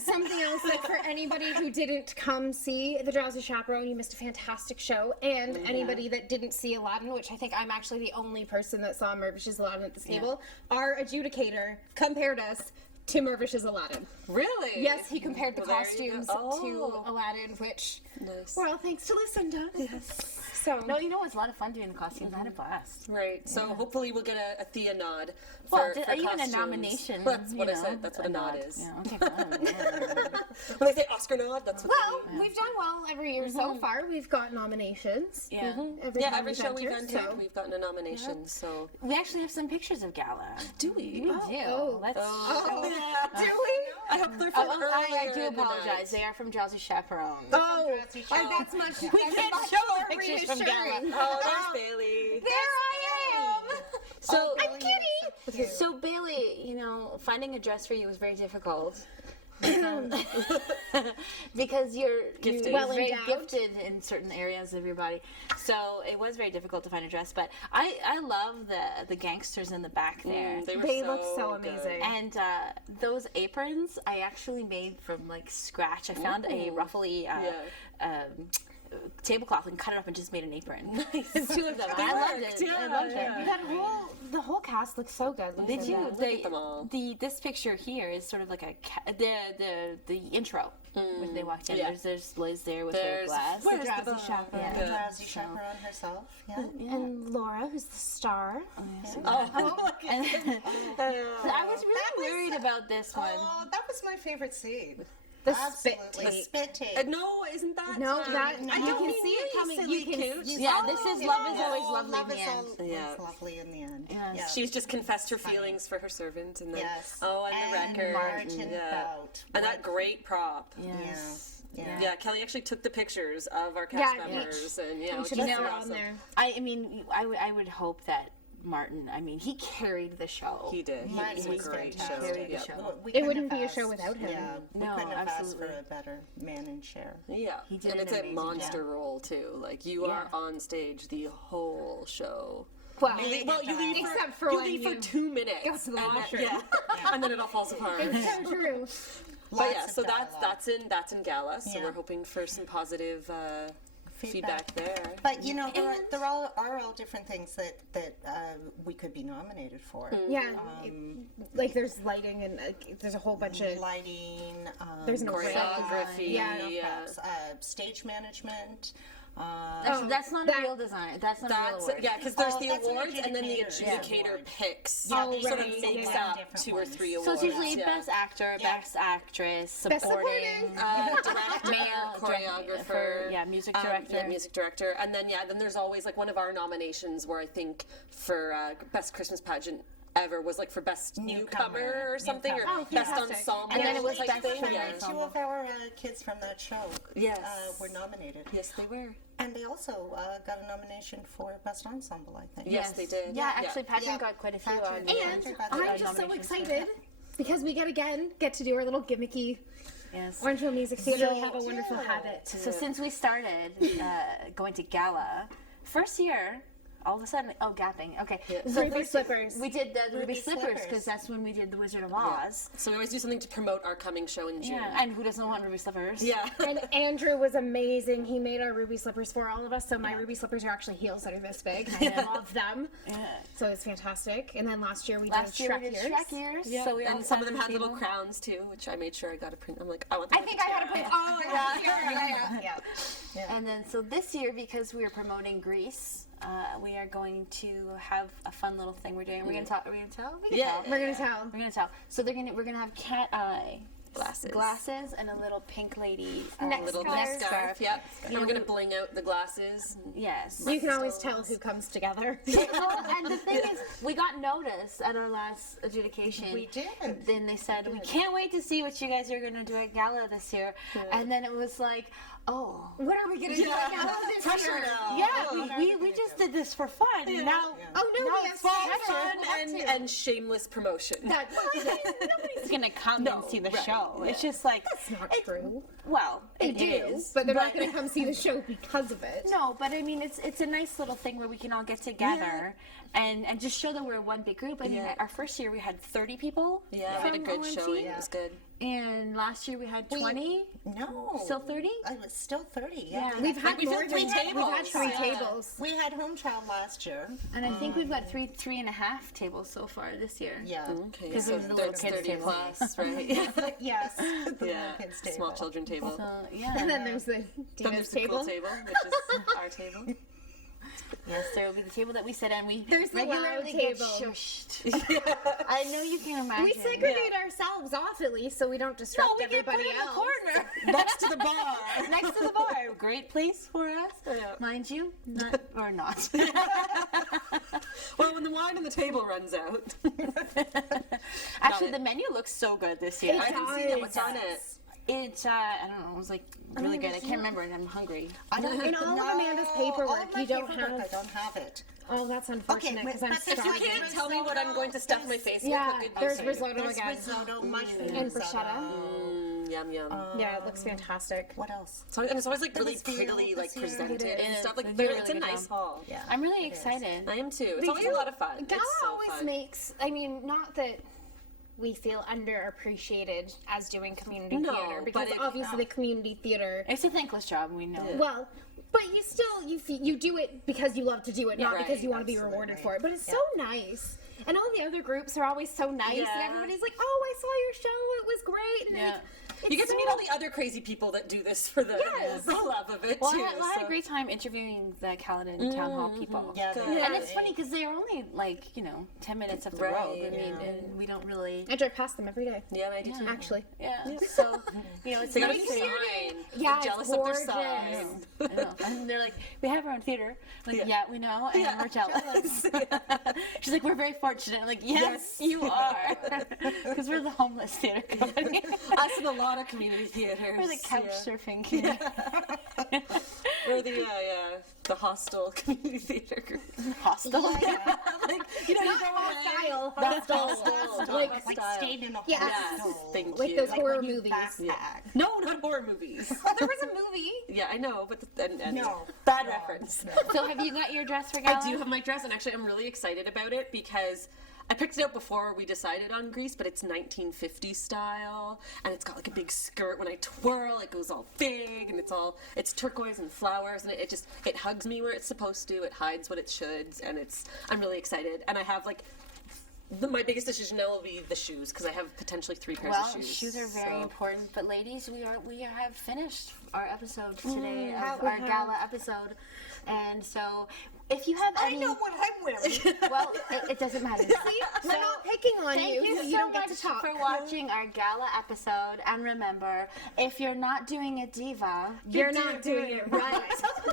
Something else that for anybody who didn't come see The Drowsy Chaperone, you missed a fantastic show. And anybody that didn't see Aladdin, which I think I'm actually the only person that saw Mirvish's Aladdin at this table, our adjudicator compared us to Mirvish's Aladdin. Really? Yes, he compared the Well, there you costumes go. to Aladdin, which Nice. we're all thanks to Lucinda. Yes. So no, you know it's a lot of fun doing the costumes. I had a blast. Right. So hopefully we'll get a Thea nod. Well, for even costumes. a nomination. Well, that's what you I know, said. That's what a nod is. Yeah, okay, fine. When they say Oscar nod, that's what well, we've done well every year so far. We've got nominations. Yeah. Time every show we've entered, entered, so- we've gotten a nomination. So We actually have some pictures of GALA. do we? We do. Oh. Let's show. Do we? I hope they're from I earlier do in the apologize. night. They are from Drowsy Chaperone. Oh, that's much. We can't show the pictures from reassuring. GALA. Oh, there's Bailey. There I am. So I'm kidding. So Bailey, finding a dress for you was very difficult because you're Gifted. Well very endowed. gifted in certain areas of your body. So it was very difficult to find a dress. But I love the gangsters in the back there. They were They look so good. amazing. And those aprons I actually made from like scratch. I found a ruffly tablecloth and cut it up and just made an apron. Two of them. I loved it. I loved it. The whole cast looks so good. They do. Look at them all. This picture here is sort of like the intro when they walked in. Yeah. There's Liz there with her glass. Where's the Drowsy chaperone. The drowsy chaperone herself. Yeah. And Laura, who's the star. And I was really worried about this one. Oh, that was my favorite scene. The spit Absolutely. take. Spit take. No, isn't that? No, that no. you can see it coming. You can. Yeah, this is Love is Always Oh, Lovely love in the is end. always lovely in the end. Yes. Yeah. She's just confessed her feelings for her servant, and then Yes. and the record, Martin yeah. Bout. and that great prop. Yes. Yeah. Yeah, Kelly actually took the pictures of our cast Yeah, members, and We which should is have super her on awesome. there. I mean, I would hope that Martin, I mean, he carried the show. He did. Martin It was a was great fantastic. show. Carried the Yep. show. We It couldn't wouldn't have be a show asked- without him. Yeah, we No, couldn't have asked absolutely. for a better man in chair. Yeah, He did and an it's a amazing monster role too. Like you are on stage the whole show. Well, Well, you leave except for for you when leave you for 2 minutes. go to the and washroom. and then it all falls apart. it's so true. But yeah, Lots of so dialogue. that's in Gala. So Yeah. we're hoping for some positive feedback there. But you know, there are all different things that we could be nominated for. Yeah, like there's lighting and there's a whole bunch of Lighting, there's no Choreography, Yeah. stage management. That's not a real design. That's not a real That's award. yeah, because there's the that's an awards and then the adjudicator adjudicator award. picks. Yeah, Oh, they sort of right. makes Yeah. up Different 2 or ones. 3 So awards. it's usually yeah. best actor, Yeah. best actress, Best supporting, supporting. Director, male choreographer, yeah, music director. yeah, music director, and then then there's always like one of our nominations where I think for best Christmas pageant ever was like for best newcomer or something, or Oh, best fantastic. ensemble. And then it was type best thing. for Yeah. the Two of our kids from that show Yes. were nominated. Yes, they were. And they also got a nomination for Best Ensemble, I think. Yes, they did. Yeah, actually, Patrick Yeah. got quite a few Patrick. on. And Yeah. I'm just so excited because we get to do our little gimmicky Yes. Orangeville Music Theatre. We have a wonderful habit. So since we started going to Gala, first year, all of a sudden, gapping. Okay. So Ruby Slippers. we did the Ruby Slippers Slippers. because that's when we did the Wizard of Oz. So we always do something to promote our coming show in June. Yeah. And who doesn't want Ruby Slippers? Yeah. And Andrew was amazing. He made our ruby slippers for all of us. So my ruby slippers are actually heels that are this big. I love them. Yeah. So it's fantastic. And then last year we Last did year Shrek we did ears. Shrek ears. So we all And some of sat them at had the little table. crowns too, which I made sure I got a print. I'm like, I want them. I think I had to put. Oh yeah. And then so this year, because we are promoting Greece, we are going to have a fun little thing we're doing. We're gonna talk. Are we gonna tell? We can Yeah. tell. We're gonna tell. We're gonna tell. So we're gonna have cat eye Glasses. and a little pink lady Neck Little scarf. neck scarf. Yep. And we're gonna bling out the glasses. Yes. You can always tell who comes together. And the thing is, we got notice at our last adjudication. We did. Then they said, we can't wait to see what you guys are going to do at Gala this year. And then it was like, oh. What are we gonna do now this Pressure year? now. Yeah, we just did this for fun. And now, Oh no, now we have it's fun. And shameless promotion. nobody's going to come and see the show. It's just like, That's not true. well, it They do, is. but they're not gonna come see the show because of it. No, but I mean, it's a nice little thing where we can all get together and just show that we're one big group. I mean, our first year we had 30 people. Yeah, we had a from good ONT, showing. It was good. And last year we had 20. No. Still 30? I was still 30, yeah. We've had we more filled than 3 tables. We've had 3 Yeah. tables. We had home trial last year. And I think we've got three and a half tables so far this year. Yeah. Okay, Because so there's the little that's kids 30 table. plus, right? Yes. The Yeah, little kids table. small children table. So, yeah. And then there's the Then Divas there's the table. cool table, which is our table. Yes, there will be the table that we sit at. We There's the regularly loud get table. shushed. I know you can imagine. We segregate ourselves off at least, so we don't disrupt No, we get put everybody in the else. corner. Next to the bar. Next to the bar. Great place for us. Yeah. Mind you, not or not. Well, when the wine on the table runs out. Actually, the menu looks so good this year. I haven't seen it. What's on it? It's I don't know. It was like really good. I can't remember, and I'm hungry. I don't In all of know. Amanda's All paperwork, of my you don't paperwork, have- I don't have it. Oh, that's unfortunate because I'm but there's starving. You can't tell me what I'm going to stuff my face with. Yeah, but good there's news. risotto There's again. risotto, mushroom And risotto. bruschetta. Yum yum. Yeah, it looks fantastic. What else? So, and it's always like really was beautiful prettily this year. presented It and is. stuff. Like They did a it's a really good nice job. haul. Yeah. I'm really excited. I am too. It's always a lot of fun. Gala It's so always fun. makes, I mean, not that we feel underappreciated as doing community No, theater, but because obviously the community theater, It's a thankless job, we know. well, but you still, you do it because you love to do it, not right, because you want to be rewarded for it. But it's so nice. And all the other groups are always so nice, and Yeah. everybody's like, "Oh, I saw your show; it was great." And Yeah. You get to meet all the other crazy people that do this for the, Yes. the love of it Well, too. I had so. a great time interviewing the Caledon Town Hall people. Yeah, Good. And it's funny because they're only like, 10 minutes up the road. I Right, mean, and we don't really. I drive past them every day. Yeah, I do too. Actually, Yeah. So, it's They got a nice. sign. Yeah, I'm it's jealous of their gorgeous. sign. I know. And they're like, we have our own theater. I'm like, yeah, we know, and we're jealous. She's like, we're very fortunate. I'm like, yes, you are. Because we're the homeless theater company. Us and a lot of community theaters. We're the couch surfing community. We're the hostel community theater group. Hostel. Like, you know, you go away. style, Hostel. like Like style. stayed in a Yeah. Yes, hostel. thank like you. those horror When you movies. backpack. No, not horror movies. There was a movie. Yeah, I know, but and No. bad No. reference. So have you got your dress for I Gala? do have my dress, and actually, I'm really excited about it because I picked it out before we decided on Greece, but it's 1950 style, and it's got like a big skirt. When I twirl, it goes all big, and it's turquoise and flowers, and it hugs me where it's supposed to. It hides what it should, and I'm really excited. And I have like. My biggest decision now will be the shoes because I have potentially 3 pairs Well, of shoes. shoes are very so- important. But ladies, we have finished our episode today Yeah, of we our have. Gala episode, and so if you have I any, know what I'm wearing. well, it doesn't matter. We're not picking on Thank you, you so so you don't much get to talk. for watching our Gala episode. And remember, if you're not doing a diva, You're not doing it right. you're